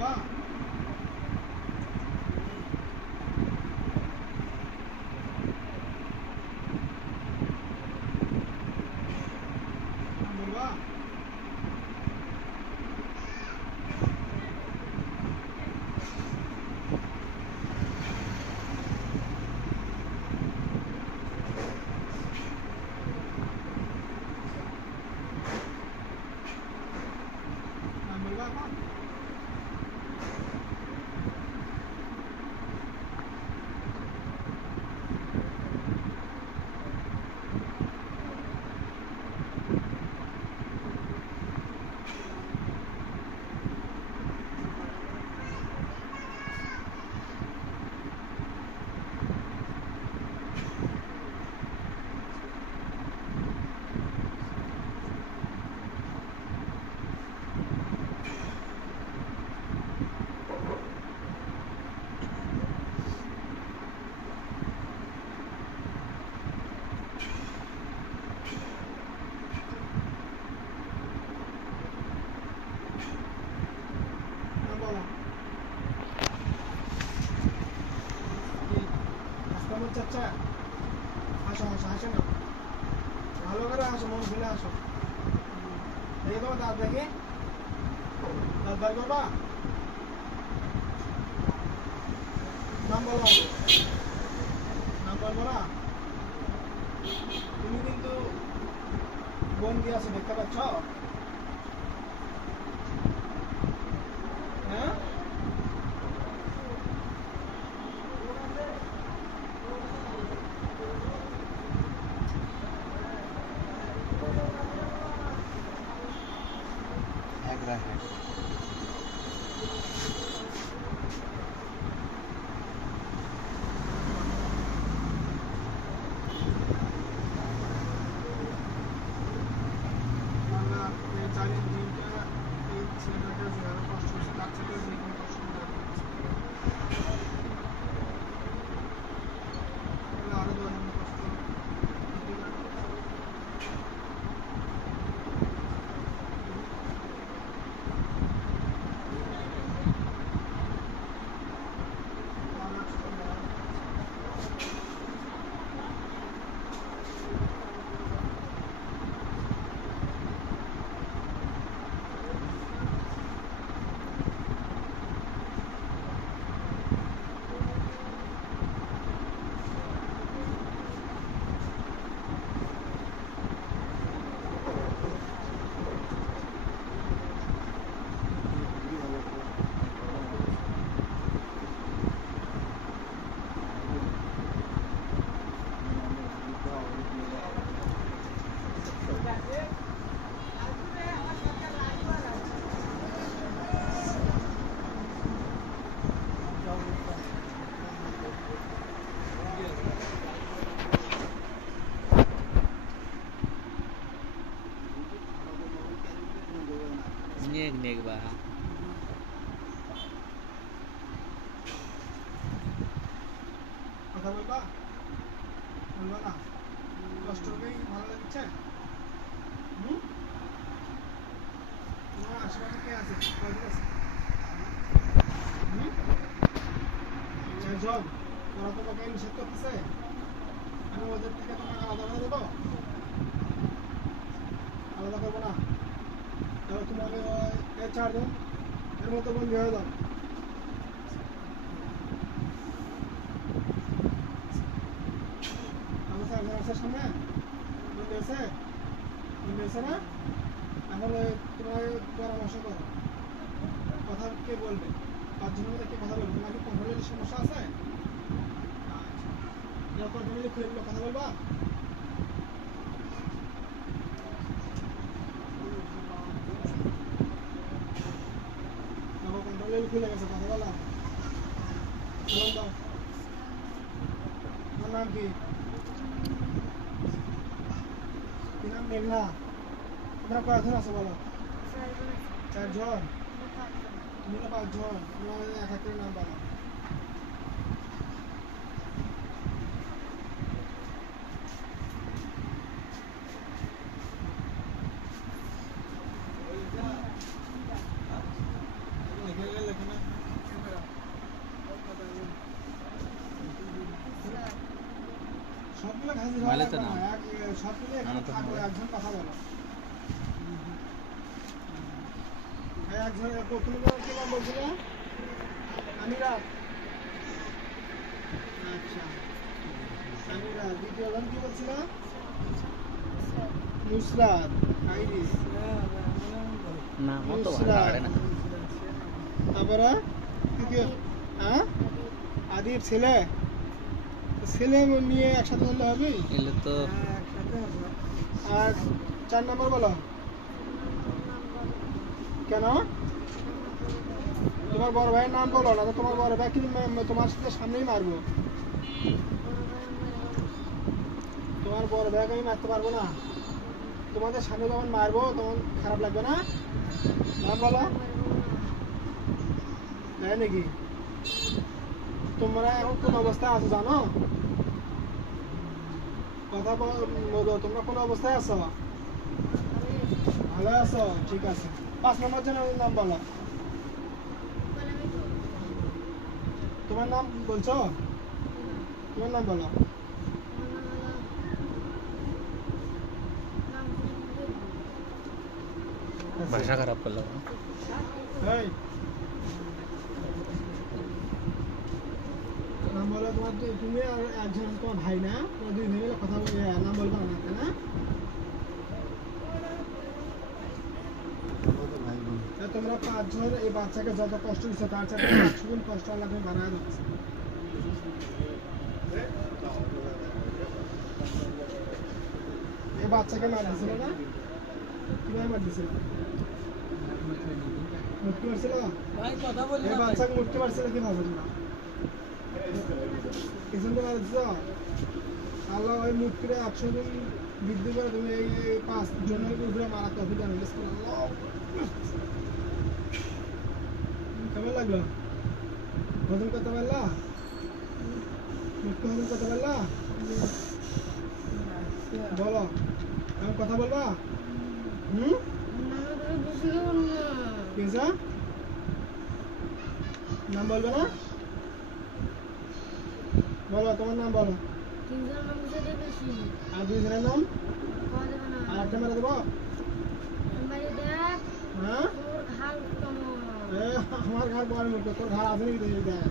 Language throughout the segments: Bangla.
বলবা বলবা বলবা এখন বলো কেমন চাচ্ছা আসো আসো আসো না ভালো করে আসো মন খুলে আসো দেখে তোমার দাঁত দেখে দাঁত বার করবা নাম বলো নাম বলবো না তুমি কিন্তু বন্দি আছে দেখতে পাচ্ছ হ্যাঁ এক রাখে জানি দিনটা এই ছেলেটাকে যারা কষ্ট হচ্ছে তার ছেলে যে কোনো কষ্ট আরো 10 জন কষ্ট নেক বা কথা বলবা বলবা না কষ্ট হলেই ভালো লাগছে তোমার আশেপাশে কে আছে কয়জন আছে চারজন ওরা তো তোমাকে নিষেধ করতেছে আমি ওদের থেকে তোমাকে আলাদা করে দেবো আলাদা করবো না তাহলে তোমাকে ওই 4 জন এর মতো বন্দি হয়ে যাও আমি 4 জন আছে সামনে বন্দি আছে না এখন তোমার পরামর্শ করো কথা কে বলবে 5 জনের মধ্যে কে কথা বলবে তোমার কি কন্ট্রোলের সমস্যা আছে আচ্ছা কন্ট্রোলে খুলে দিলে কথা বলবা কন্ট্রোলে খুলে গেছে কথা বলা সালাম দাও তোমার নাম কি নাম মেঘনা তোমরা কয়জন আছো বলো 4 জন তুমি না 5 জন তোমার এক একটা নাম বলো লেখা মিলে হাজির মালে হওয়া তো লাগবে না। না, সব মিলে না একটু তো থাকো, হবে। একজন কথা বলো। একজন প্রথমে কি নাম বলছিলে? আমিরা। আচ্ছা, আমিরা। দ্বিতীয় জন কি বলছিল? নুসরাত, আইরিস, না মতো ভালো নুসরাত। লাগে না। তারপরে তৃতীয়, হ্যাঁ, আদির ছেলে। ছেলে নিয়ে একসাথে বললে হবে। এলে তো আর 4 নম্বর বলো। কেন? তোমার বড় ভাইয়ের নাম বলো, না তো তোমার বড় ভাই কিন্তু তোমার সাথে সামনেই মারবো। তোমার বড় ভাইকে আমি মারতে পারবো না। তোমাদের সামনে যখন মারবো তখন খারাপ লাগবে না? নাম বলো। তাই নাকি? তোমরা এখন কোন অবস্থায় আছো জানো? কথা বলো, তোমরা কোন অবস্থায় আছো? ভালো আছো? ঠিক আছে। 5 নম্বর জনের নাম বলো। তোমার নাম বলছো? তোমার নাম বলো। ভাষা খারাপ করলাম। এই, নাম বলো তোমার। তুমি আর একজন আছে তোমার ভাই না? তোমরা 2 ভাই মিলে কথা বলে নাম বলবো না, তাই না? তা তোমরা 5 জন এই বাচ্চাকে যত কষ্ট দিচ্ছ তার চাইতে 100 গুণ কষ্ট আল্লাহ তুমি বাড়ায় দিচ্ছে। এই বাচ্চাকে মার দিছিল না? কিভাবে মার দিছিল? মুক্তি মারছিল? এই বাচ্চাকে মুক্তি মারছিল কিভাবে তোমরা? পিছন থেকে মার দিছ? আল্লাহ ওই মুক্তিটা 100 গুণ বৃদ্ধি করে তুমি এই 5 জনের উপরে মারা তফিক দান হয়েছে। আল্লাহ, কেমন লাগলো? হজম করতে পারলা? মুক্তি হজম করতে পারলা? বলো, আমি কথা বলবা? হুম? কি হয়েছে? নাম বলবে না? বলো, তোমার নাম বলো। আর 2 জনের নাম? আর একটা মেরে দেবো? হ্যাঁ? আমার ঘর বড় মুখে, তোর ঘর আছে নাকি? দেখ,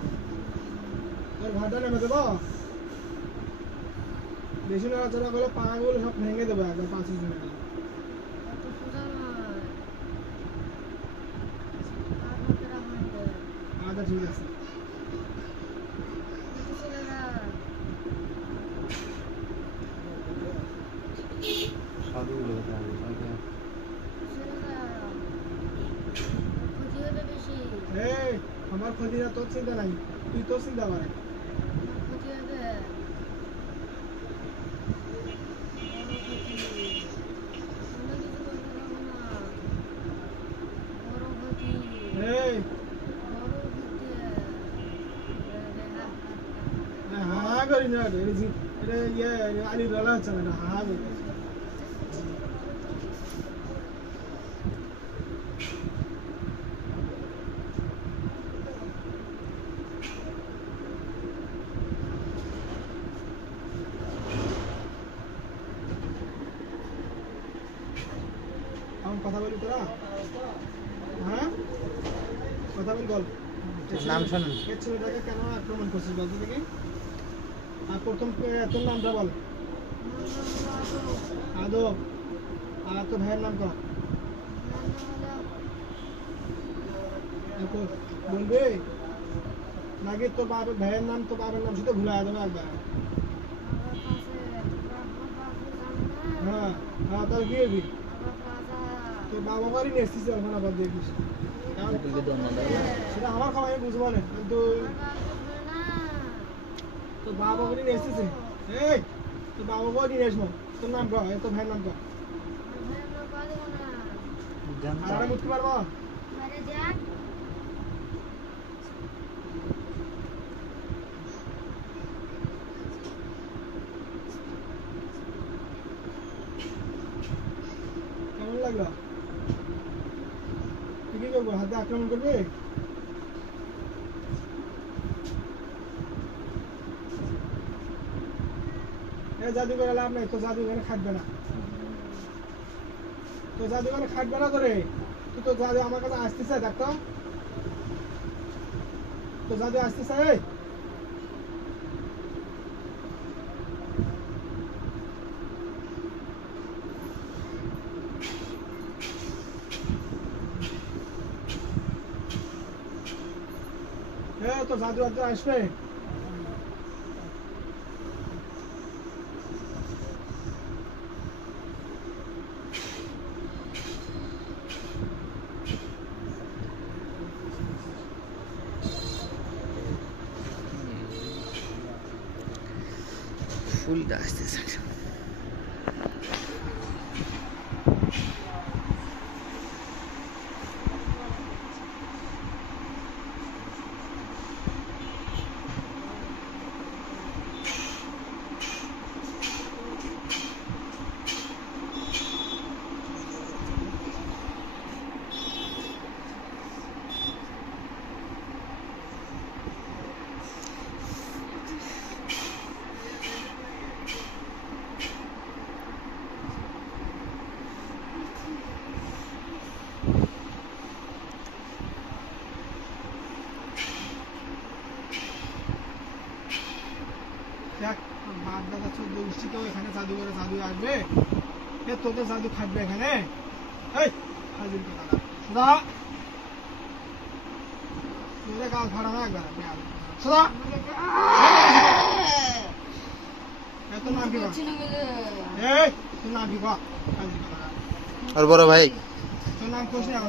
তোর ঘরটা নেমে দেবো। বেশি নড়াচড়া করলে পাগুলো সব ভেঙে দেবো একদম 5 জনের। আচ্ছা, ঠিক আছে। এই, আমার ক্ষতি না, তোর চিন্তা নাই। তুই তোর চিন্তা করে। এই, হা করি না, এটা ইয়ে আলি ডলা হচ্ছে না, হা করি। এখন কথা বলি তোরা? হ্যাঁ, কথা বল, বল। নাম শোনেন। এই ছেলেটাকে কেন আক্রমণ করছিস বলতো দেখি? আর প্রথম তোর নামটা বল। আদব। আর তোর ভাইয়ের নাম কর। বলবি নাকি তোর ভাইয়ের নাম, তোর বাবার নাম শুধু ভুলে যাবে একবার? হ্যাঁ, হ্যাঁ, তাহলে কি হবি? তোর বাবা বাড়ি নিয়ে এসেছিস এখন আবার দেখিস। সেটা আমার খাওয়া আমি বুঝবো না, কিন্তু তোর বাবা বাড়ি নিয়ে এসেছিস। এই, তোর বাবা বাড়ি নিয়ে আসবো। তোর নাম কর, তোর ভাইয়ের নাম কর। আর একটা মুক্তি পারবো? কেমন লাগলো? তুই কি করবো? হাতে আক্রমণ করবি? জাদুঘরে লাভ নেই, তো জাদুঘরে খাটবে না, তো জাদুঘরে খাটবে না তোরে। তুই তো জাদু আমার কাছে আসতেছে, দেখতো তো জাদু আসতেছে। তো জাদু আজ আসবে। ফুলটা আসতেছে। দেখ বাপ দাদা 14 গোষ্ঠী কেউ এখানে জাদুঘরে জাদু আসবে, তোদের জাদু খাটবে এখানে। এই হাজির কথা দাদা তোদের গাল ফাড়া না একবার সদা। তোর নাম কি? এই তোর নাম কি? আর বড় ভাই তোর নাম কোশ না,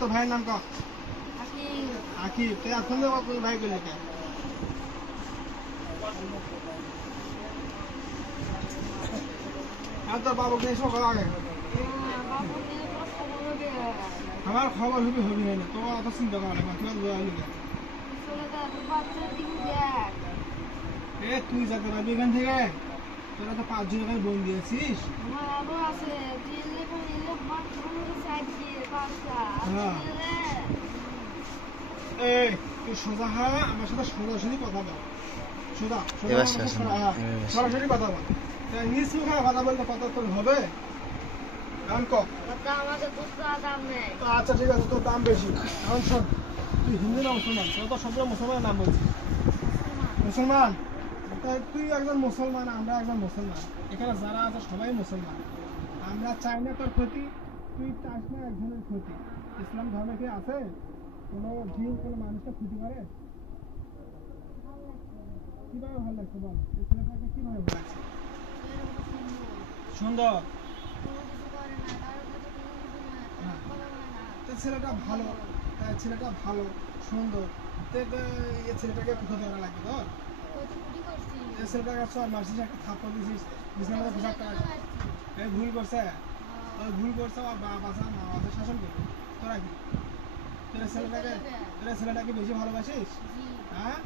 তোর ভাইয়ের নাম ক? আকিব। তুই এখন ভাই করলি কে? আর তোর বাবুকে এসব করা আগে আমার খবর হবি হবি না, তো অত চিন্তা করা লাগবে। তুই যাতে পারবি এখান থেকে, তোরা তো 5 জন এখানে বোন দিয়েছিস। তুই সোজা হ্যাঁ আমার সাথে সরাসরি কথা বল, সোজা সরাসরি কথা বল। নিজ মুখে কথা বলতে কথা তোর হবে? আচ্ছা ঠিক আছে, তোর দাম বেশি। এখন শোন, তুই হিন্দু না মুসলমান? তোর তো সবগুলো মুসলমানের নাম বলছিস। মুসলমান? তুই একজন মুসলমান, আমরা একজন মুসলমান, এখানে যারা আছে সবাই মুসলমান। আমরা চাই না তোর ক্ষতি, তুই চাস না একজনের ক্ষতি। ইসলাম ধর্মে কি আছে কোনো দিন কোনো মানুষকে ক্ষতি করে? কিভাবে ভালো লাগছে বল? এই ছেলেটাকে কিভাবে ভালো লাগছে? সুন্দর ছেলেটা ভালো, ছেলেটা ভালো সুন্দর, এই ছেলেটাকে ক্ষতি করা লাগবে তোর? এই ছেলেটাকে সব মারছিস, একটা থাপ্পড় দিছিস, বিছানাতে পোশাক এই ভুল করছে, ওই ভুল করছে, ওর বাবা মা বাবা শাসন করবে। তোরা কি তোরা ছেলেটাকে বেশি ভালোবাসিস? হ্যাঁ,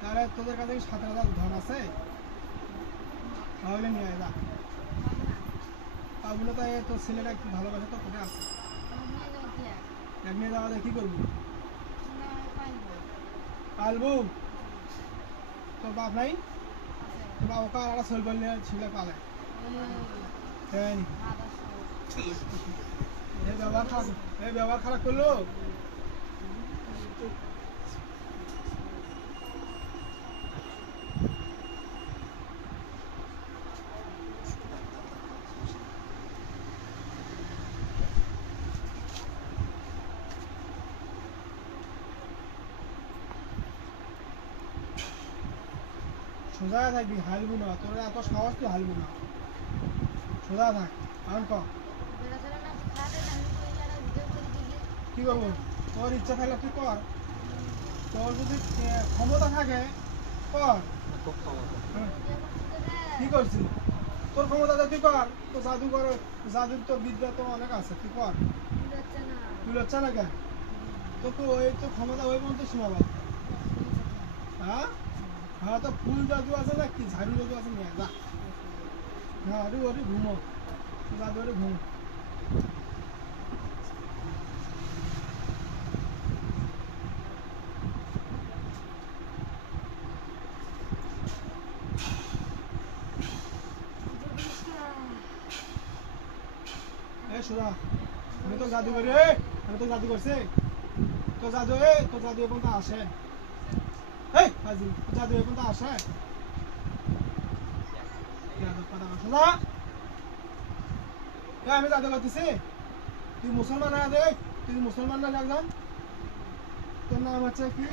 তাহলে তোদের কাছে কি 17,000 ধন আছে? তাহলে নিয়ে যা। তাহলে তাই তোর ছেলেটা কি ভালোবাসে তো কোথায় আছে? নিয়ে যাওয়া কি করবি? পালবো? তোর বাপ নাই? তোর বাবা কার আর সলবল নিয়ে ছেলে পালে? ব্যবহার খারাপ করলো। সোজা থাকবি, হালবো না, তোর এত সাহস তুই হালবো না, সোজা থাক। এখন ক কি করবো? তোর ইচ্ছা থাকলে তুই কর, তোর যদি ক্ষমতা থাকে কর। কি করছিস? তোর ক্ষমতা তুই কর, তো জাদু কর, জাদুর তো বিদ্যা তো অনেক আছে, তুই কর। তুই লজ্জা না কেন? তোকে ওই তো ক্ষমতা ওই পর্যন্ত সীমাবদ্ধ। হ্যাঁ হ্যাঁ, তো ফুল জাদু আছে না কি ঝাড়ু জাদু আছে নিয়ে যা। হ্যাঁ আরে ওরে ঘুমো, জাদু ওরে ঘুমো। সোজা আমি তো জাদু করি আমি তো জাদু করছি তো জাদু তো জাদু এখন তো আসে এই হাজি তো জাদু এখন তো আসে সোজা আমি জাদু করতেছি তুই মুসলমান না দেখ তুই মুসলমান না একজন তোর নাম হচ্ছে কি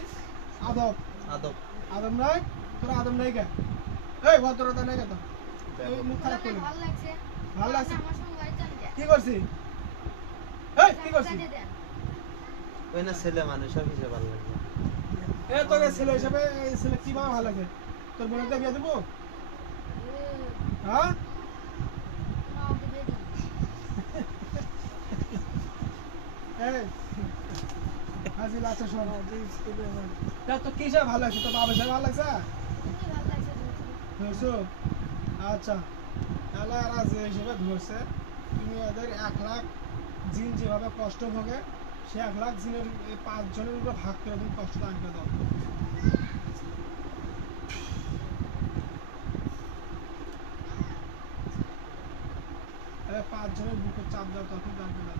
আদব আদব আদম নাই তোর আদম নাই কে এই ভদ্রতা নাই কে তো এই মুখ খারাপ করলি ভালো লাগছে কি করছিস এই কি করছিস ওই না ছেলে মানুষ সব হিসেবে ভালো লাগবে এ তোকে ছেলে হিসেবে এই ছেলে কিভাবে ভালো লাগে তোর বোনের বিয়ে দেবো হ্যাঁ এই হাজি লাচা শোন তো কি হিসাবে ভালো লাগছে তোর বাবা হিসাবে ভালো লাগছে ধরছো আচ্ছা তাহলে এরা যে হিসেবে ধরছে তুমি এদের 1,00,000 জিন যেভাবে কষ্ট ভোগে সে 1,00,000 জিনের 5 জনের উপরে ভাগ করে তুমি কষ্ট দান করে দাও তাহলে 5 জনের বুকে চাপ দাও তখন দান করে দাও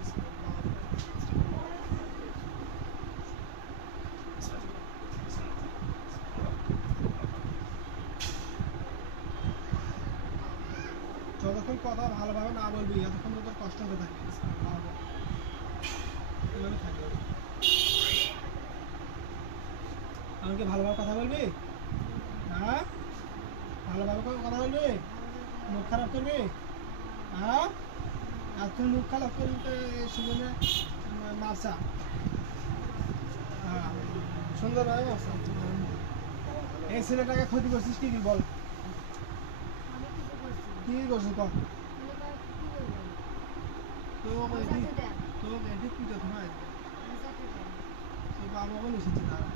যতক্ষণ কথা ভালোভাবে না বলবি এতক্ষণ তো তোর কষ্ট হতে থাকে এভাবে থাকবে আমাকে ভালোভাবে কথা বলবি হ্যাঁ ভালোভাবে কথা বলবি মুখ খারাপ করবি হ্যাঁ আর তুই মুখ খারাপ করতে সুন্দর মাপসা হ্যাঁ সুন্দরভাবে মাপসা এই ছেলেটাকে ক্ষতি করছিস কি বল কি করছিস কম তো এটি কি তো তোমার তোর বাবা বলে এসেছে তারা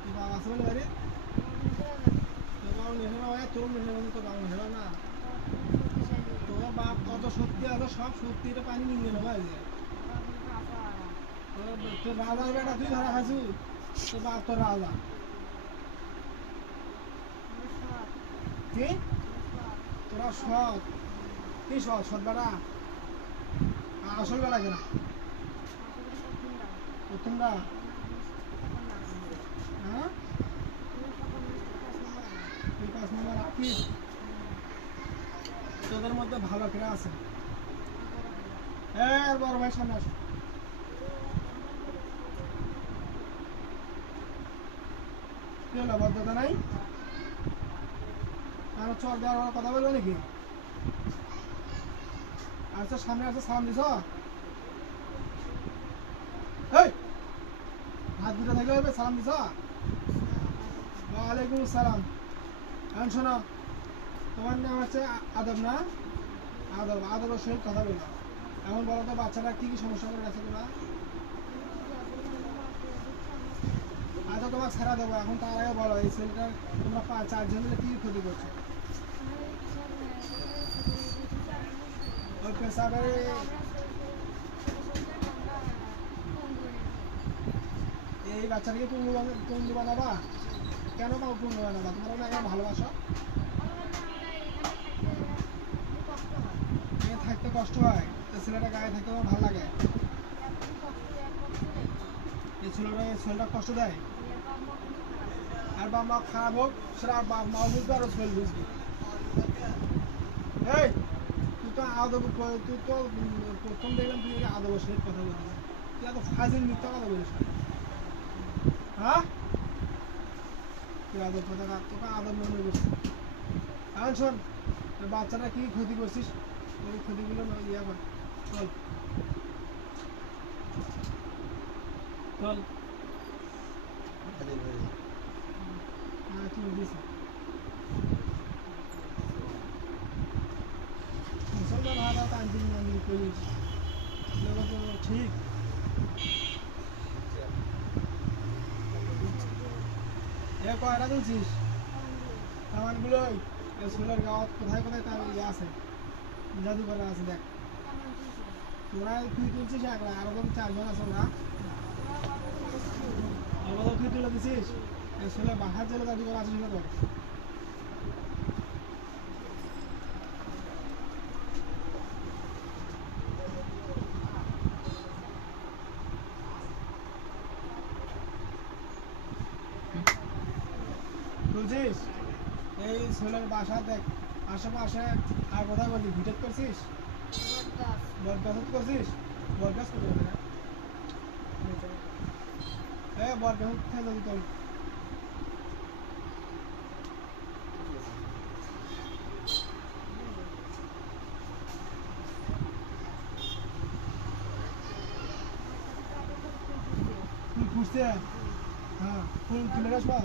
তোর বাবা আছে বলে বাড়ি তোর বাবা নেশে না ভাই তোর নেশে বলছে তোর বাবা নেশে না তোর বাপ কত সত্যি আছে সব সত্যিটা পানি নিয়ে নেবো ভাই তোর রাজার বেটা তুই ধরা খাইছু তোর বাপ তোর রাজা কি তোরা সৎ কি সৎ সৎ বেটা আসল বেলা কেনা প্রথমটা হ্যাঁ তুই 5 নম্বর আপনি তোদের মধ্যে ভালো কেনা আছে বড় ভাই সামনে আসো কি হলো ভদ্রতা নাই আর চল দেওয়ার কথা বলবো নাকি আচ্ছা সামনে আসছে সালাম দিছ এই হাত দুটো থাকলে হবে সালাম দিছ ওয়ালাইকুম আসসালাম এখন শোনো তোমার নাম হচ্ছে আদব না আদব আদবের সহিত কথা বলবো এখন বলো তো বাচ্চারা কি কি সমস্যা করে গেছে তোমরা আচ্ছা তোমাকে ছাড়া দেবো এখন তার আগে বলো এই ছেলেটার তোমরা 4 জন মিলে কি ক্ষতি করছো ওই পেশাবে এই বাচ্চাটাকে পঙ্গু বানাবা কেন পঙ্গু বানাবা তোমরা না এখন ভালোবাসো থাকতে কষ্ট হয় তো ছেলেটা গায়ে থাকতে আমার ভালো লাগে এই ছেলেটা কষ্ট দেয় আর বাপ মা খারাপ হোক সেটা বাপ মাও বুঝবে আর ছেলে বুঝবে এই তুই তো আদব তুই তো প্রথম দেখলাম তুই আদবের সহিত কথা বলছিস তুই এত ফাজিল মিথ্যা কথা বলিস হ্যাঁ তুই আদব কথা তোকে আদব মনে করছিস এখন শোন বাচ্চাটা কি ক্ষতি করছিস ওই ক্ষতিগুলো ইয়ে কর চল চল হ্যাঁ তুমি দিস মুসলমান হারা তানজিল নামিল করিস তো ঠিক এ কয়টা তুলছিস সামানগুলোই স্কুলের গাঁত কোথায় কোথায় তার ইয়ে আছে জাদুঘর আছে দেখ তোরা তুই তুলছিস একলা আরো তো 4 জন আছে ওরা আরো তুই তুলে দিছিস আসলে বাহার জেলা জাদুঘর আছে সেটা তো ছেলের বাসা দেখ আশেপাশে আর কোথায় বলছি ভিটেট করছিস বরগাছত করছিস বরগাছ করতে হবে না বরগাছ খেয়ে যাবি তোর ফুল ফুটছে হ্যাঁ ফুল তুলে আসবা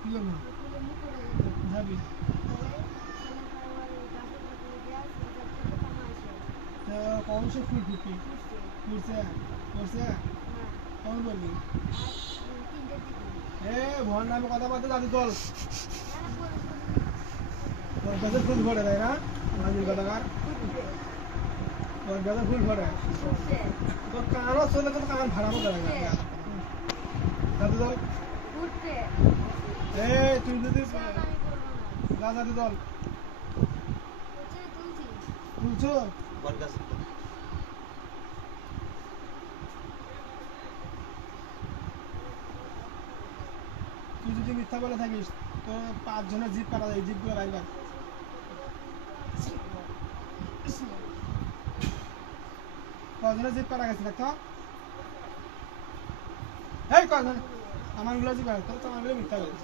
কি করবো যাবি কখন সে ফুল ফুটবি ফুটছে ফুটছে কখন করবি ভর নামে কথা বলতে দাদু চল তোর কাছে ফুল ফোটে তাই না দাদুর কথাকার তোর কাছে ফুল ফোটে তোর কানও চলে তোর কান ভাড়ানো করে দাদু চল তুই যদি দাদু চল তুলছো বরগাছ তুই যদি মিথ্যা বলে থাকিস তো 5 জনের জিপ কাটা যায় জিপগুলো বাইর কর কজনের জিপ কাটা গেছে দেখো কজন আমারগুলো জিপ কাটা তোর তো আমারগুলো মিথ্যা বলে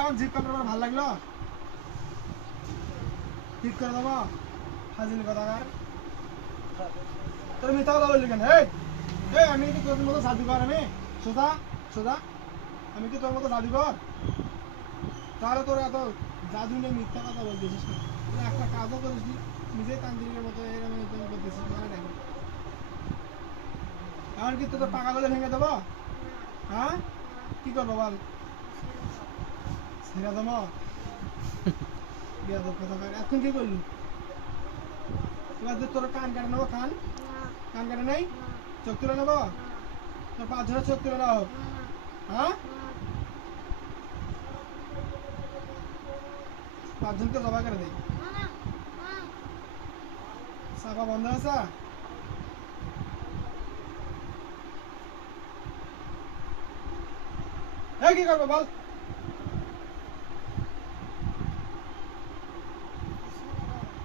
আমার জিপ কাটার আমার ভালো লাগলো ঠিক করে দেবো ফাজিল কথাকার তোর মিথ্যা কথা বললি কেন আমি কি তোর মতো জাদুকর আমি সোজা সোজা আমি কি তোর মতো জাদুকর তাহলে তোর এত জাদু নিয়ে মিথ্যা কথা বলতেছিস না তুই একটা কাজও করিস নিজেই তান্ত্রিকের মতো এরকম করতেছিস মানে দেখো আমার কি তোর টাকা বলে ভেঙে দেবো হ্যাঁ কি করবো বল ছেড়ে দেবো এখন কি করলি এবার তোর কান কাটে নেবো কান কাটে নেই চোখ তুলে নেবো তোর 5 জনের চোখ তুলে নেওয়া হোক হ্যাঁ 5 জনকে জবা করে দেয় চাপা বন্ধ আছে কি করবো বল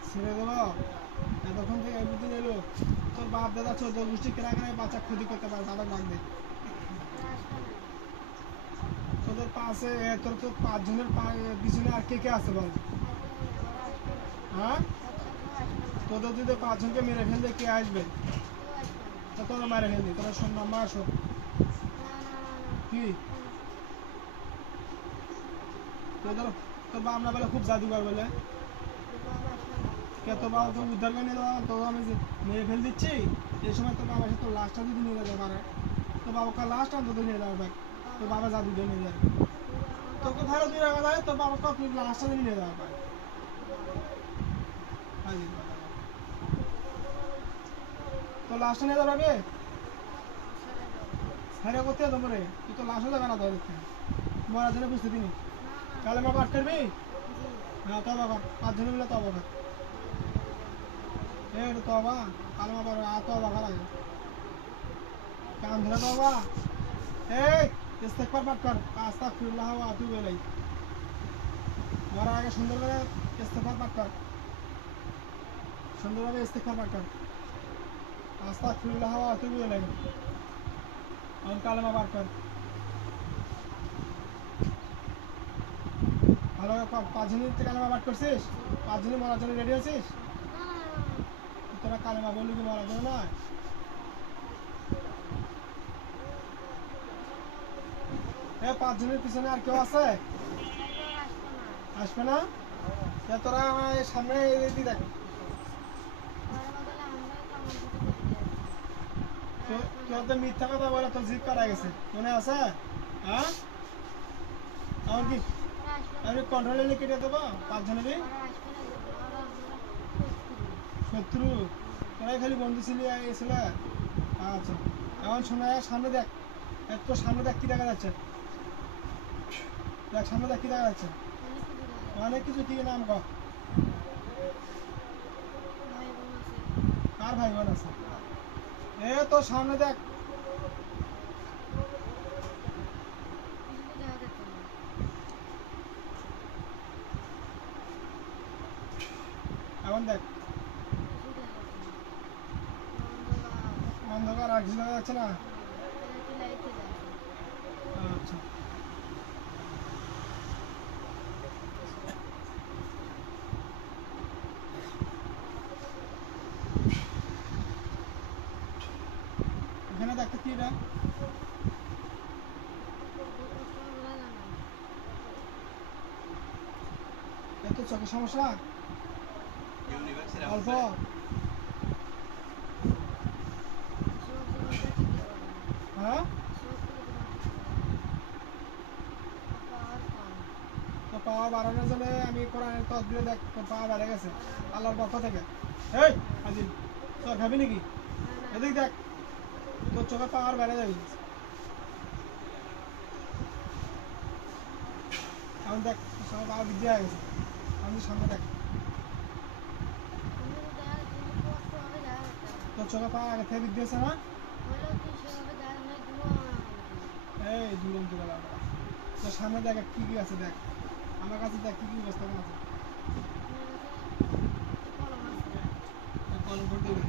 ছেড়ে দেবো এতক্ষণ থেকে বুদ্ধি এলো তোর বাপ দাদা 14 গোষ্ঠী কেনা কেনায় বাচ্চা ক্ষতি করতে পারে দাদা ডাক দে তোদের পাশে তোর তো 5 জনের পিছনে আর কে আছে বল হ্যাঁ তোদের যদি 5 জনকে মেরে ফেললে কে আসবে তা তোরা মেরে ফেলবি তোরা নাম্বার আসো কি তোর বাপ না বলে খুব জাদুকর বলে তোর বাবা তো উদ্ধার করে নিয়ে যাওয়া তো আমি মেরে ফেল দিচ্ছি এই সময় তোর বাবার সাথে লাশটা যদি নিয়ে যেতে পারে তোর বাবাকে লাস্ট অন্তত নিয়ে যাবে দেখ তোর বাবা জাদু দিয়ে নিয়ে যাবে তোকে ধরো তুই রাখা যায় তোর বাবাকে তুই লাশটা যদি নিয়ে যাওয়া পারে তোর লাশটা নিয়ে যাবে হ্যাঁ করতে তোমরে তুই তো লাশও যাবে না তোর মরার জন্য বুঝতে দিনি কালে মা পাঠ করবি হ্যাঁ তবা কর 5 জনে মিলে তবা কর তবা কালে মা পাঠ তবা কর আগে কান ধরে তবা ইস্তেগফার পাঠ কর আস্তাগফিরুল্লাহ ওয়া আতুবু ইলাইহি মরার আগে সুন্দর করে ইস্তেগফার পাঠ কর সুন্দরভাবে ইস্তেগফার পাঠ কর আস্তাগফিরুল্লাহ ওয়া আতুবু ইলাইহি আর কালেমা পাঠ কর ভালো 5 জনের কালেমা পাঠ করছিস 5 জনে মরার জন্য রেডি আছিস তোরা কালেমা বললি কি মরার জন্য নয় হ্যাঁ 5 জনের পিছনে আর কেউ আছে আসবে না তোরা সামনে দিয়ে দেখ তোর তো মিথ্যা কথা বলে তোর জিভ কাটা গেছে মনে আছে হ্যাঁ আমার কি আমি কন্ট্রোলে নিয়ে কেটে দেবো 5 জনেরই শত্রু তোরাই খালি বন্ধু ছিলি এসেছিল আচ্ছা এখন শোনা যায় সামনে দেখ একটু সামনে দেখ কি দেখা যাচ্ছে দেখ সামনে দেখ কি দেখা যাচ্ছে অনেক কিছু কি নাম কর কার ভাই বোন আছে তো সামনে দেখ এখন দেখ অন্ধকার আর কিছু দেখা যাচ্ছে না। আচ্ছা এখানে দেখতে কি এটা এত চোখের সমস্যা অল্প হ্যাঁ তো পাওয়ার বাড়ানোর জন্য আমি কোরআনের তদবিরে দেখ তোর পাওয়ার বেড়ে গেছে আল্লাহর পক্ষ থেকে। এই আজিল তোর খাবি নাকি এদিক দেখ তোর চোখের পাওয়ার বেড়ে যাবে। এখন দেখ তোর চোখের পাওয়ার বৃদ্ধি হয়ে গেছে। আমি সামনে দেখ তোর চোখের পাওয়ার আগে থেকে বৃদ্ধি হয়েছে না। এই দুরন্ত বেলা তোর সামনে দেখ কি কি আছে দেখ আমার কাছে দেখ কি কি উপস্থাপন আছে কলম করে দিবি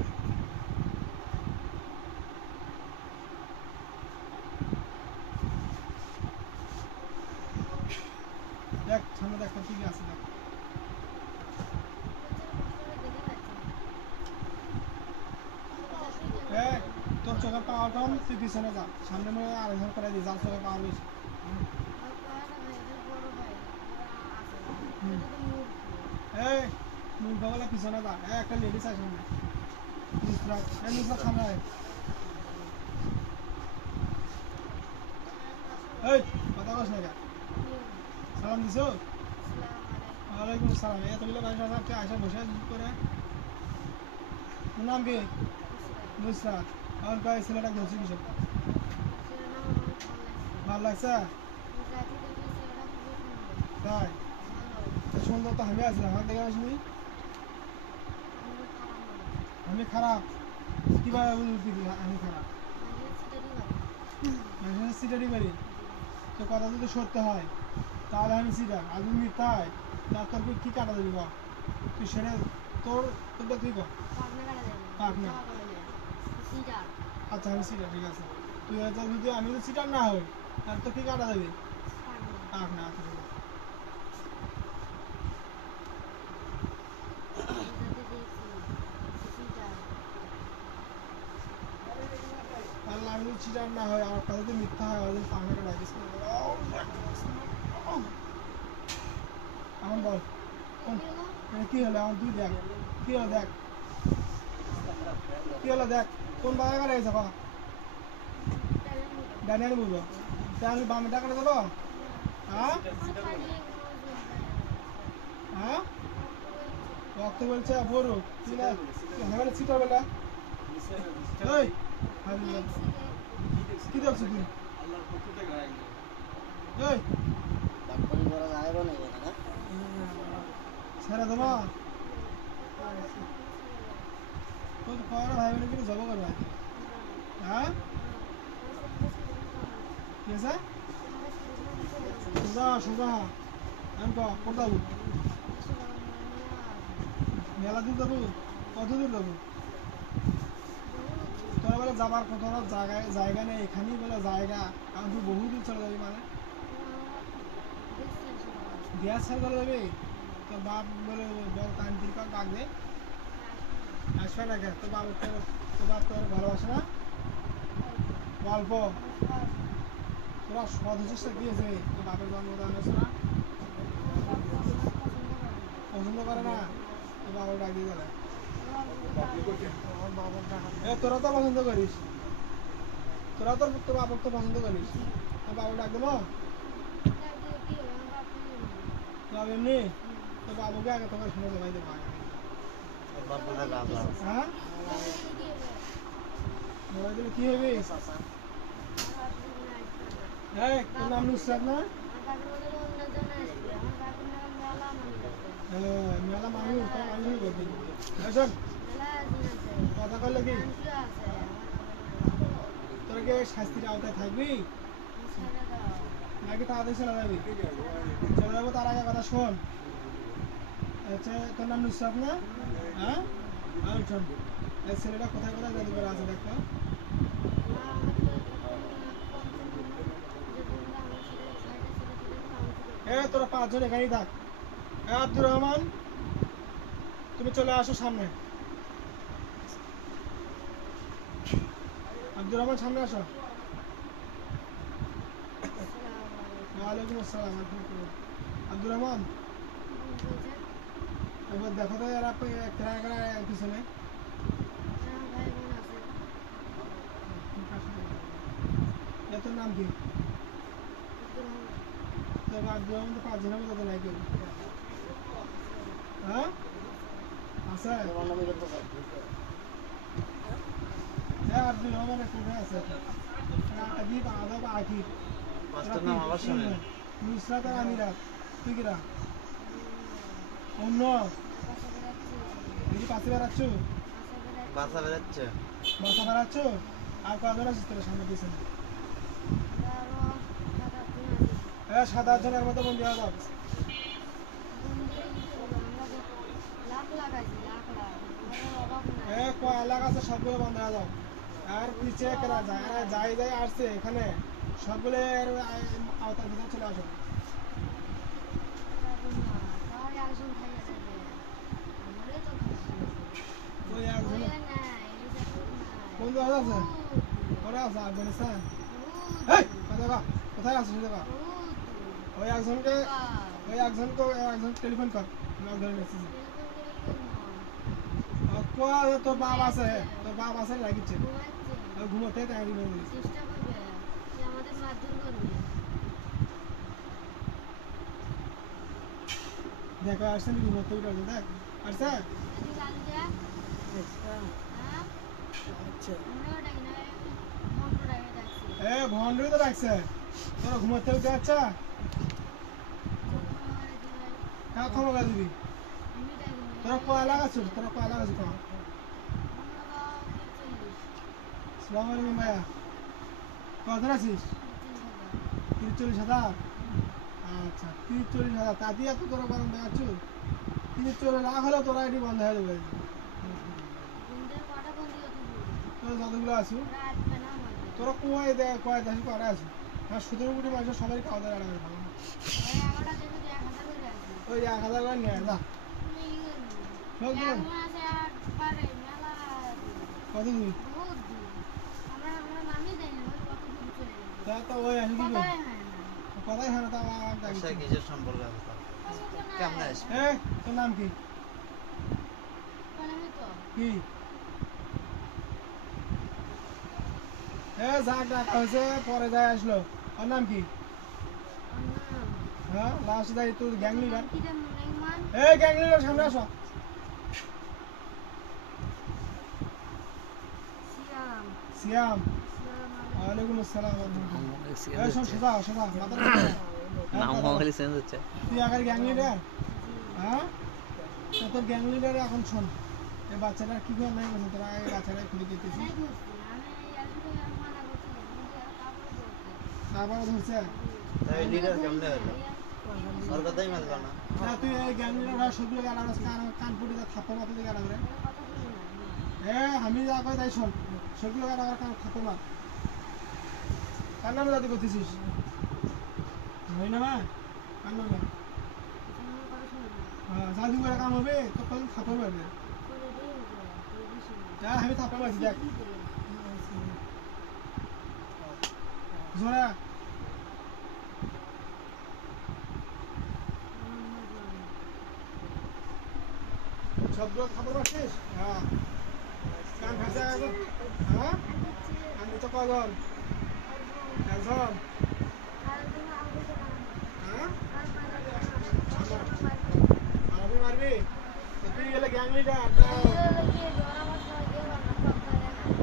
দেখ সামনে দেখ তোর কি কি আছে দেখ এই তোর চোখের পাওয়ার কম তুই পিছনে যা সামনে মনে হয় আরেকজন করে দিই যার চোখের পাওয়ার বেশি। এই মুখ বগলে পিছনে যা একটা লেডিস আছে সামনে নুসরাত এই নুসরাত সামনে আয়। এই কথা কস না সালাম দিছো ওয়ালাইকুম আসসালাম এতগুলো মানুষ আছে আয়সা বসে করে তোর নাম কি নুসরাত আমার কয় ছেলেটা ধরছি কিসব ভালো লাগছে তাই সুন্দর তো আমি আছি আমার দেখে আসবি আমি খারাপ কিভাবে বুঝবি আমি খারাপ মানুষের সিটারি করি তো কথা যদি সত্যি হয় তাহলে আমি সিটার আর যদি মিথ্যা হয় তার তোর কি কাটা দেবি বা তুই সেটা তোর তোরটা তুই কর পাক না আচ্ছা আমি সিটার ঠিক আছে তুই হয়তো যদি আমি যদি সিটার না হই তাহলে তোর কি কাটা দেবি পাক না আচ্ছা ঠিক আছে তাহলে আমি যদি সিটার না হয় আমার কথা যদি মিথ্যা হয় ওদের পাক না কাটা এখন বল কি হলো আমার তুই দেখ কি হলো দেখ কি হলো দেখ কোন বাজার কাটা গেছে ডানিয়ার বুঝবো তাহলে বামে টাকাটা দেবো হ্যাঁ হ্যাঁ রক্ত বলছে বড় তুই না হবে সিটার বেলা এই কি দেখছো তুই এই ছেড়ে দেবো তোর কয়টা ভাই বোন কিন্তু জব করবে হ্যাঁ কি আছে সোজা সোজা আমি কোথাও যাবো মেলা দূর যাবো কত দূর যাবো তোরা বলে যাবার কত জায়গা নেই এখানেই বলে জায়গা কারণ তুই বহু দূর চলে যাবি মানে গ্যাস ছেড়ে চলে যাবি তোর বাপ বলে বল কান্তির কাক ডাক দে আসবে না কেন তোর বাপ তোর ভালোবাসে না গল্প তোরা সৎ চেষ্টা দিয়েছে তোর বাপের জন্মদান হয়েছে না পছন্দ করে না তোর বাবার ডাক দিয়ে গেলে তোরা তো পছন্দ করিস তোরা তো তোর বাবার তো পছন্দ করিস তোর বাবার ডাক দেবো তোর এমনি তোর বাবুকে আগে তোকে শুনে দেবাই দেবো হ্যাঁ দেবাই দিলে কি হবে এই তোর নাম নুসরাত না মেলা মানুষ তোর মানুষই করবি শোন কথা করলে কি তোরা কি শাস্তির আওতায় থাকবি নাকি তাড়াতাড়ি চলে যাবি চলে যাবো তার আগে কথা শোন আচ্ছা তোর নাম নুসরাত না? হ্যাঁ আর শোন এই ছেলেটা কোথায় কোথায় জাদুঘর আছে দেখো। তোরা 5 জন এখানেই থাক। আব্দুর রহমান তুমি চলে আসো সামনে। আব্দুর রহমান সামনে আসো। ওয়ালাইকুম আসসালাম। আব্দুর রহমান এবার দেখো তো এরা পিছনে তোর নাম কি? তোর আব্দুর রহমান তো 5 জনের মতো নাই কেউ। হ্যাঁ আছে আব্দুর রহমান কোথায় আছে? আকিব আদব আকিব পাঁচটার নাম আবার শোনেন। নুসরাত আর আমিরাত তুই কিরা? অন্য দেখি পাশে বেড়াচ্ছ? বাসা বেরোচ্ছে। বাসা বেড়াচ্ছ? আর কজন আছিস তোর সামনে পিছনে? 7-8 জনের মতো বন্দি হওয়া যাও। কয় এলাকা আছে সবগুলো বন্ধ হয়ে যাও। আর পিছিয়ে কেনা যায় আর যাই আসছে এখানে সবগুলো আওতার ভিতরে চলে আসো। ওই একজন বন্ধু আছে ওরা আছে আফগানিস্তান। কোথায় আছিস দেখা? ওই একজন টেলিফোন কর তোর বাপ আছে লাগিচ্ছে ঘুমোতে তাই দেখো আসছে ঘুমোতে উঠে দেখ আসছে। ভন্ডই তো রাখছে তোরা ঘুমোতে উঠে আচ্ছা হ্যাঁ ক্ষমা দিবি। তোরা কয় লাগাচ্ছ সালাম আলাইকুম ভাইয়া কখন আছিস? 30-40,000। আচ্ছা 30-40,000 তা দিয়ে তো তোরা বন্ধ দেখাচ্ছ 30-40 লাখ হলেও তোরা এটি বন্ধ হয়ে যাবে। তোরা যতগুলো আছো তোরা কয় দেশ করে আছো আর 17 কোটি মানুষের সবাই খাওয়া দাওয়া রাখবে ভালো না ওই 1,000 করে নিয়ে যা কত দূর তো ওই আসি কি কথাই হয় না তা বাসায় কিসের সম্পর্ক আছে তার? কেমন আসবে? তোর নাম কি? কি যাক ডাকা হয়েছে পরে যায় আসলো ওর নাম কি? হ্যাঁ লাস্ট যাই তোর গ্যাং লিডার গ্যাং লিডার সামনে আসো। সিয়াম ওয়ালাইকুম আসসালাম। তুই আগে গ্যাং লিডার? হ্যাঁ তোর গ্যাং লিডার এখন শোন এই বাচ্চাটা কি করে নাই বলছে তোরা এই বাচ্চাটা খুলে দিতেছিস তারপরে ধরছে তাই লিডার কেমনে হলো? ওর কথাই মানলো না। তুই এই গ্যাং লিডার সবগুলো গাড়া কান ফুটি থাপ্পড় মাথা দিয়ে গাড়া করে আমি যা কই তাই শোন সবগুলো গাড়া কান থাপ্পড় মার। কার নামে জাতি করতেছিস? হয় না মা কার নামে? জাদু করে কাম হবে তো কদিন থাপ্পড় মারবে আমি থাপ্পড় মারছি দেখ জোরে সবগুলো থাপ্পড় মারছিস? হ্যাঁ কান খাইছে হ্যাঁ কান দিচ্ছ কজন? একজন আরবি মারবি তুই গেলে গ্যাং লিডার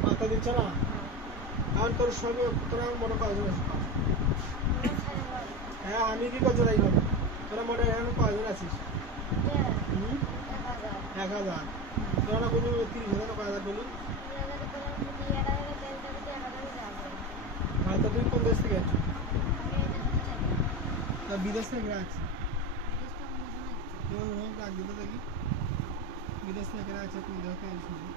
মাথা দিচ্ছ না কারণ তোর সঙ্গে তোরা মনে কয়জন আছিস? হ্যাঁ আমি কি করতে চাই তোরা মনে এখন কয়জন আছিস? 1,000 তোরা না বলুন 30,000 কয়জন বলুন তো তুই কোন দেশ থেকে আছিস? বিদেশ থেকে আছিস কেউ হোক ডাক দিতে দেখি বিদেশ থেকে আছে তুমি দেখে শুনি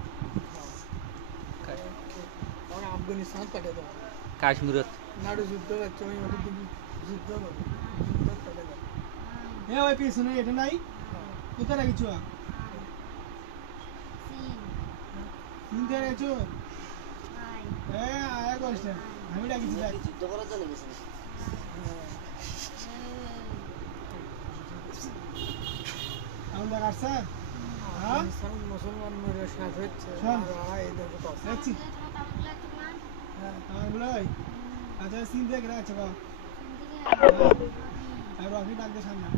আমরা আফগানিস্তান কাটে দাও কাশ্মীরত নাড়ু যুদ্ধ হচ্ছে ওই ওদের দিকে যুদ্ধ হবে যুদ্ধ কাটে দাও ওই পিছনে এটা নাই কোথায় রাখিছো চিনতে রেছো আয়া করছে আমি ডাকিছি দেখ যুদ্ধ করার জন্য গেছে আমি দেখাচ্ছে হ্যাঁ মুসলমান মেয়েরা শেষ হচ্ছে শোন। আর এই দেখো তো দেখছি আমার বলে আচ্ছা চিনতে গেছে বাবা আর রকি ডাক দে সামনে